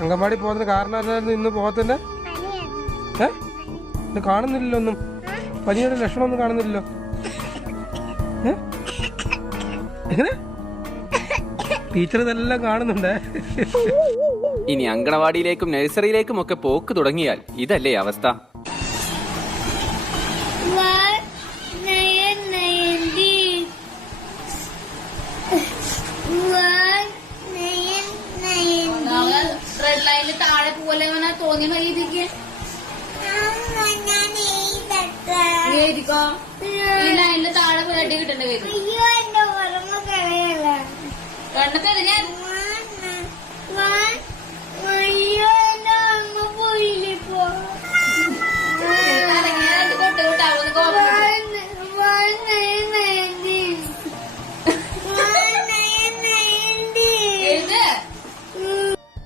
അങ്കൻവാടി പോകുന്നതിന് കാരണം അല്ലായിരുന്നു ഇന്ന് പോകത്തിന്റെ ഏ ഇത് കാണുന്നില്ലല്ലോ ഒന്നും പനിയുടെ ലക്ഷണമൊന്നും കാണുന്നില്ലല്ലോ ഏ ടീച്ചർ ഇതെല്ലാം കാണുന്നുണ്ടേ ഇനി അങ്കണവാടിയിലേക്കും നഴ്സറിയിലേക്കും ഒക്കെ പോക്ക് തുടങ്ങിയാൽ ഇതല്ലേ അവസ്ഥ ഡെഡ്ലൈനിൽ താഴെ പോലെ അങ്ങനെ തോന്നി എഴുതിക്ക് എഴുതിക്കോ ഈ ലൈനിൽ താഴെ പോലെ അടി കിട്ടണ്ടേ വരും കണ്ണൊക്കെ